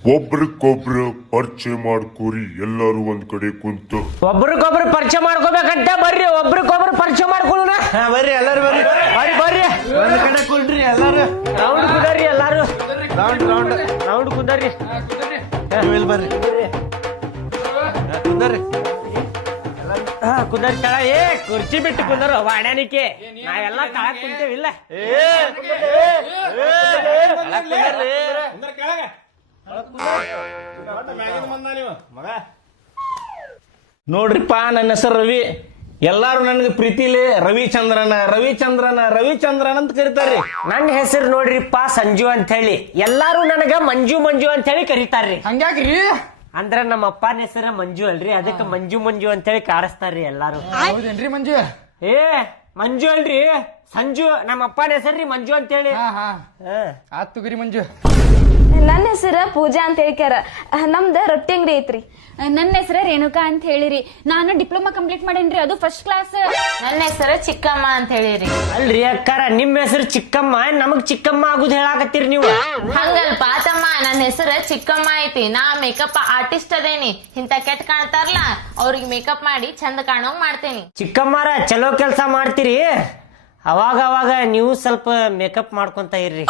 ಒಬ್ರಿಗೊಬ್ರು ಪರಿಚಯ ಮಾಡ್ಕೋರಿ ಎಲ್ಲಾರು ಒಂದ್ ಕಡೆ ಕುಂತು ಒಬ್ರಿಗೊಬ್ರು ಪರಿಚಯ ಮಾಡ್ಕೋಬೇಕಂತ ಬರ್ರಿ ಒಬ್ರಿಗೊಬ್ರು ಪರಿಚಯ ಮಾಡ್ಕೊಳ್ಳೋಣ ಬರ್ರಿ ಎಲ್ಲಾರು ಬರ್ರಿ ಬರ್ರಿ ಬರ್ರಿ ಒಂದ್ ಕಡೆ ಕುಳ್ರಿ ಎಲ್ಲಾರು ರೌಂಡ್ ಕುದರಿ ಎಲ್ಲಾರು ರೌಂಡ್ ಕುದರಿ ನೀವು ಇಲ್ಲಿ ಬರ್ರಿ ಕುಂದರ್ರಿ ಕುದರ್ ತಳ ಕುರ್ಚಿ ಬಿಟ್ಟು ಕುಂದರು ವಾಡ್ಯಾನಿಕೆ ನಾವೆಲ್ಲ ತಳ ಕುಂತೇವಿಲ್ಲ ನೋಡ್ರಿಪ್ಪ ನನ್ನ ಹೆಸರು ರವಿ ಎಲ್ಲಾರು ನನಗೆ ಪ್ರೀತಿಲಿ ರವಿಚಂದ್ರನ ರವಿಚಂದ್ರನ ರವಿಚಂದ್ರನ್ ಅಂತ ಕರೀತಾರ್ರಿ. ನನ್ನ ಹೆಸರು ನೋಡ್ರಿಪ್ಪ ಸಂಜು ಅಂತ ಹೇಳಿ ಎಲ್ಲಾರು ನನಗ ಮಂಜು ಮಂಜು ಅಂತ ಹೇಳಿ ಕರೀತಾರ್ರಿ. ಹಂಗ್ಯಾಕ್ರಿ ಅಂದ್ರ ನಮ್ಮ ಅಪ್ಪನ ಹೆಸರ ಮಂಜು ಅಲ್ರಿ ಅದಕ್ಕೆ ಮಂಜು ಮಂಜು ಅಂತ ಹೇಳಿ ಕಾಡಿಸ್ತಾರ್ರಿ ಎಲ್ಲಾರು. ಹೌದೇನ್ರಿ ಮಂಜು? ಏ ಮಂಜು ಅಲ್ರಿ ಸಂಜು, ನಮ್ಮ ಅಪ್ಪನ ಹೆಸರ್ರಿ ಮಂಜು ಅಂತ ಹೇಳಿ. ಆತ್ ತುಗರಿ ಮಂಜು. ನನ್ನ ಹೆಸರು ಪೂಜಾ ಅಂತ ಹೇಳ್ಕ್ಯಾರ. ನಮ್ದ ರೊಟ್ಟಿ ಅಂಗಡಿ ಐತ್ರಿ. ನನ್ನ ಹೆಸರು ರೇಣುಕಾ ಅಂತ ಹೇಳಿರಿ. ನಾನು ಡಿಪ್ಲೊಮಾ ಕಂಪ್ಲೀಟ್ ಮಾಡೇನ್ರಿ, ಅದು ಫಸ್ಟ್ ಕ್ಲಾಸ್. ನನ್ನ ಹೆಸರು ಚಿಕ್ಕಮ್ಮ ಅಂತ ಹೇಳಿರಿ. ಅಲ್ರಿ ಅಕ್ಕಾರ ನಿಮ್ ಹೆಸರು ಚಿಕ್ಕಮ್ಮ, ನಮಗ್ ಚಿಕ್ಕಮ್ಮ ಆಗುದ್ ಹೇಳಾಕತ್ತೀರಿ ನೀವು. ಹಂಗಲ್ಪ ತಮ್ಮ, ನನ್ನ ಹೆಸರು ಚಿಕ್ಕಮ್ಮ ಐತಿ. ನಾ ಮೇಕಪ್ ಆರ್ಟಿಸ್ಟ್ ಅದೇನಿ. ಇಂತ ಕೆಟ್ಟ ಕಾಣ್ತಾರಲ್ಲ ಅವ್ರಿಗೆ ಮೇಕಪ್ ಮಾಡಿ ಚಂದ ಕಾಣೋಂಗ್ ಮಾಡ್ತೇನಿ. ಚಿಕ್ಕಮ್ಮರ ಚಲೋ ಕೆಲ್ಸ ಮಾಡ್ತೀರಿ, ಅವಾಗ ಅವಾಗ ನೀವು ಸ್ವಲ್ಪ ಮೇಕಪ್ ಮಾಡ್ಕೊಂತ ಇರ್ರಿ.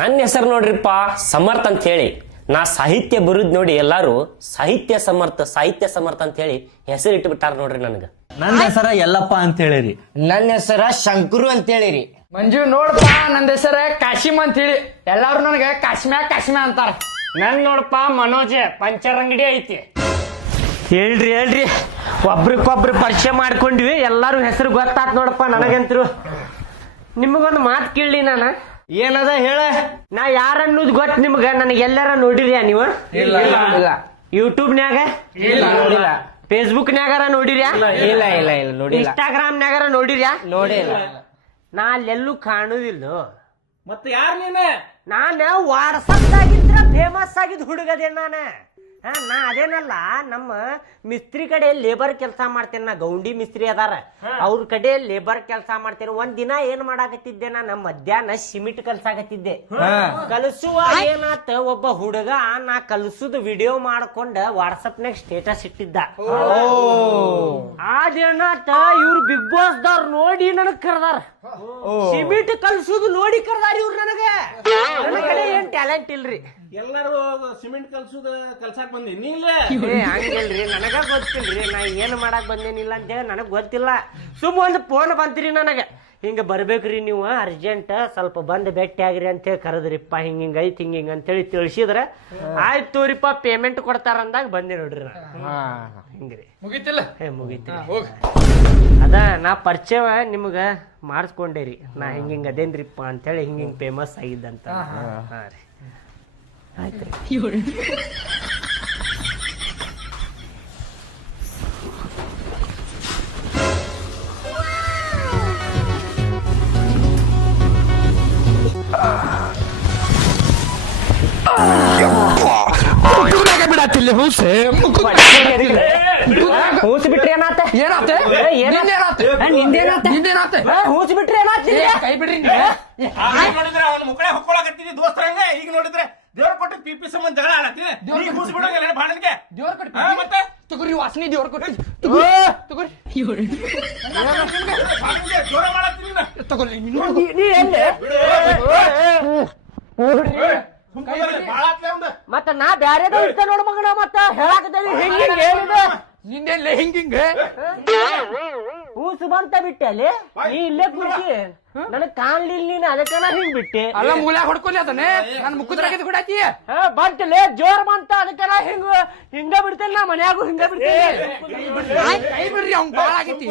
ನನ್ನ ಹೆಸರು ನೋಡ್ರಿಪ್ಪ ಸಮರ್ಥ ಅಂತ ಹೇಳಿ. ನಾ ಸಾಹಿತ್ಯ ಬರುದ್ ನೋಡಿ ಎಲ್ಲಾರು ಸಾಹಿತ್ಯ ಸಮರ್ಥ ಅಂತ ಹೇಳಿ ಹೆಸರು ಇಟ್ಬಿಟ್ಟಾರ ನೋಡ್ರಿ ನನಗ. ನನ್ನ ಹೆಸರ ಯಲ್ಲಪ್ಪ ಅಂತ ಹೇಳಿರಿ. ನನ್ನ ಹೆಸರ ಶಂಕರು ಅಂತ ಹೇಳಿರಿ. ಮಂಜು ನೋಡಪ್ಪ, ನಂದ ಹೆಸರ ಕಾಶಿಮ್ ಅಂತ ಹೇಳಿ ಎಲ್ಲಾರು ನನಗ ಕಾಶ್ಮ್ಯಾ ಅಂತಾರ. ನನ್ ನೋಡಪ್ಪ ಮನೋಜ್, ಪಂಚರ್ ಅಂಗಡಿ ಐತಿ. ಹೇಳ್ರಿ ಒಬ್ರಿಗೊಬ್ರು ಪರಿಚಯ ಮಾಡ್ಕೊಂಡ್ವಿ, ಎಲ್ಲಾರು ಹೆಸರು ಗೊತ್ತಾತ್ ನೋಡಪ್ಪ ನನಗಂತರು. ನಿಮಗೊಂದು ಮಾತು ಕೇಳಿ ನಾನು. ಏನದ ಹೇಳ. ನಾ ಯಾರನ್ನೋದು ಗೊತ್ತ ನಿಮ್ಗ? ನನಗೆ ಎಲ್ಲಾರ ನೋಡಿರ್ಯಾ ನೀವು? ಯೂಟ್ಯೂಬ್ನ್ಯಾಗ ನೋಡಿಲ್ಲ. ಫೇಸ್ಬುಕ್ನ್ಯಾಗಾರ ನೋಡಿರ್ಯಾ? ಇಲ್ಲ ನೋಡಿಲ್ಲ. ಇನ್ಸ್ಟಾಗ್ರಾಮ್ನ್ಯಾಗಾರ ನೋಡಿರ್ಯಾ? ನೋಡಿಲ್ಲ. ನಾ ಅಲ್ಲೆಲ್ಲೂ ಕಾಣುದಿಲ್ಲ. ಮತ್ತೆ ಯಾರು ನೀನೆ? ನಾನು ವಾಟ್ಸಪ್ ಆಗಿದ್ರ ಫೇಮಸ್ ಆಗಿದ್ ಹುಡುಗದೇ ನಾನು. ನಾ ಅದೇನಲ್ಲ, ನಮ್ಮ ಮಿಸ್ತ್ರಿ ಕಡೆ ಲೇಬರ್ ಕೆಲಸ ಮಾಡ್ತೇನೆ. ನಾ ಗೌಂಡಿ ಮಿಸ್ತ್ರಿ ಅದಾರ, ಅವ್ರ ಕಡೆ ಲೇಬರ್ ಕೆಲಸ ಮಾಡ್ತೇನೆ. ಒಂದ್ ದಿನ ಏನ್ ಮಾಡಾಕತ್ತಿದ್ದೆ, ನಾನು ಮಧ್ಯಾಹ್ನ ಸಿಮೆಂಟ್ ಕಲ್ಸಾಕತ್ತಿದ್ದೆ. ಕಲಸುವ ಏನಾತ, ಒಬ್ಬ ಹುಡುಗ ನಾ ಕಲಸುದ ವಿಡಿಯೋ ಮಾಡ್ಕೊಂಡ ವಾಟ್ಸಪ್ನಾಗ ಸ್ಟೇಟಸ್ ಇಟ್ಟಿದ್ದ. ಅದೇನಾತ, ಇವ್ರು ಬಿಗ್ ಬಾಸ್ ದವ್ರು ನೋಡಿ ನನಗ್ ಕರ್ದಾರ. ಸಿಮೆಂಟ್ ಕಲ್ಸುದು ನೋಡಿ ಕರ್ದಾರ ಇವ್ರು ನನಗ. ನನ್ನ ಕಡೆ ಏನ್ ಟ್ಯಾಲೆಂಟ್ ಇಲ್ರಿ. ಎಲ್ಲಾರು ಸಿಮೆಂಟ್ ಕಲ್ಸಾಕ್ ಬಂದಿ ನೀಲೇ? ಹಂಗಿಲ್ರಿ, ನನಗ ಗೊತ್ತಿಲ್ರಿ ನಾ ಏನ್ ಮಾಡಾಕ್ ಬಂದೇನಿಲ್ಲ ಅಂತೇಳಿ ನನಗ್ ಗೊತ್ತಿಲ್ಲ. ಸುಮ್ ಒಂದ್ ಫೋನ್ ಬಂತ್ರಿ ನನಗ, ಹಿಂಗ ಬರ್ಬೇಕ್ರಿ ನೀವು ಅರ್ಜೆಂಟ್, ಸ್ವಲ್ಪ ಬಂದ್ ಭೇಟಿ ಆಗ್ರಿ ಅಂತೇಳಿ ಕರೆದ್ರಿಪ್ಪ. ಹಿಂಗ ಐತಿ ಹಿಂಗ ಅಂತೇಳಿ ತಿಳಿಸಿದ್ರ ಆಯ್ತು ತೋರಿಪ್ಪ ಪೇಮೆಂಟ್ ಕೊಡ್ತಾರ ಅಂದಾಗ ಬಂದೆ ನೋಡ್ರಿ ನಾ. ಹಿಂಗ್ರಿ ಮುಗಿತಿಲ್ಲ? ಮುಗೀತಿ. ಅದ ನಾ ಪರಿಚಯ ನಿಮ್ಗ ಮಾಡಿಸ್ಕೊಂಡೇರಿ. ನಾ ಹಿಂಗ ಅದೇನ್ರಿಪ್ಪ ಅಂತೇಳಿ ಹಿಂಗ ಫೇಮಸ್ ಆಗಿದ್ದಂತ. ಹಾ ರೀ, ಆಯ್ತ್ರಿ. ಬಿಡತ್ತಿಲ್ಲ ಹೂಸೆ ಹೂಸ್ ಬಿಟ್ರಿ ಏನಾತ? ನಿಂದೇನಾತ? ಹೂಸ್ ಬಿಟ್ರಿ ಏನಾತ? ಕೈ ಬಿಡ್ರಿ. ನೋಡಿದ್ರೆ ಅವ್ನ ಮುಕ್ಕಳೆ ಹೊಕ್ಕೊಳಕತ್ತೀನಿ ದೋಸ್ತರಂಗ. ಈಗ ನೋಡಿದ್ರೆ ದೇವ್ರ ಕೊಟ್ಟು ಪಿಪಿ ಸಂಬಂಧ ಜಗಳ ಆಡತ್ತೀನಿ. ಬಾಣನ್ಗೆ ದೇವ್ರ ಕೊಟ್ಟು ಮತ್ತೆ ತಗೋರಿ, ವಾಸನಿ ದೇವ್ರ ಕೊಟ್ಟು ತಗೋರಿ ಜೋರ ಮಾಡತ್ತೀನಿ. ತಗೋರಿ. ಮತ್ತ ನಾ ಬ್ಯಾರೇದ ಇರ್ತ ನೋಡ ಮಗನ. ಮತ್ತ ಹೇಳಾಕತ್ತೇವಿ ಹಿಂಗ ಹೇಳಿದ ನಿಂದೆಲ್ಲ ಹಿಂಗಿಂಗ ಹೂಸು ಬಂತ ಬಿಟ್ಟೆ ಅಲ್ಲಿ. ನೀ ಇಲ್ಲೇ ಕುರ್ತಿ, ನನಗ್ ಕಾಣ್ಲಿಲ್ಲ ನೀನ್, ಅದಕ್ಕೆ ನಾ ಹಿಂಗ್ ಬಿಟ್ಟೆ. ಅಲ್ಲ ಮೂಲ್ಯಾಗ ಹೊಡ್ಕೊಲಿ ಅದನ್ನೇ ನನ್ ಮುಖದ್ರಾಗಿದ್ ಗುಡಾತಿ ಬಂತಲೇ ಜೋರ್ ಬಂತ, ಅದಕ್ಕೆ ನಾ ಹಿಂಗ ಬಿಡ್ತೇನೆ. ನಾ ಮನ್ಯಾಗು ಹಿಂಗ ಬಿಡ್ತೇನೆ. ಕೈ ಬಿಡ್ರಿ, ಅವ್ನ್ ಬಾಳ ಆಗೈತಿ.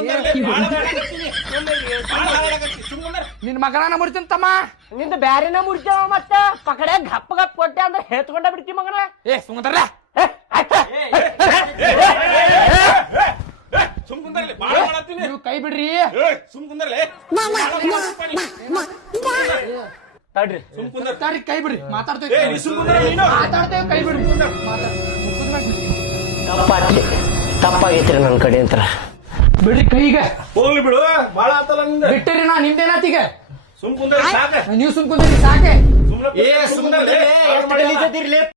ನಿನ್ ಮಗನ ಮುರಿತಂತ ತಮ್ಮ. ನಿಂದ ಬ್ಯಾರೇನ ಮುಡ್ತೇವ. ಮತ್ತ ಪಕಡೆ ಗಪ್ಪ ಗಪ್ ಕೊಟ್ಟೆ ಅಂದ್ರೆ ಹೇತ್ಕೊಂಡ ಬಿಡ್ತಿ ಮಗನ. ಸುಮ್ಮದಲ್ಲ ನೀವು ಕೈ ಬಿಡ್ರಿ. ತಡ್ರಿ, ಕೈ ಬಿಡ್ರಿ. ಮಾತಾಡ್ತೇವೆ ಕೈ ಬಿಡ್ರಿ. ತಪ್ಪಾಗೈತ್ರಿ ನನ್ ಕಡೆ ಅಂತ. ಬಿಡ್ರಿ ಕೈಗ. ಹೋಗ್ಲಿ ಬಿಡು, ಬಾಳ ಆತಲ್ಲ ನಿಂದ. ಬಿಟ್ಟಿರಿ ನಾ ನಿಮ್ದೇನಾತೀಗ? ಸುಮ್ ಕುಂದ್ರಿ ಸಾಕ. ನೀವು ಸುಮ್ ಕುಂದ್ರಿ ಸಾಕೆ. ಏ ಸುಮ್ಮನೆ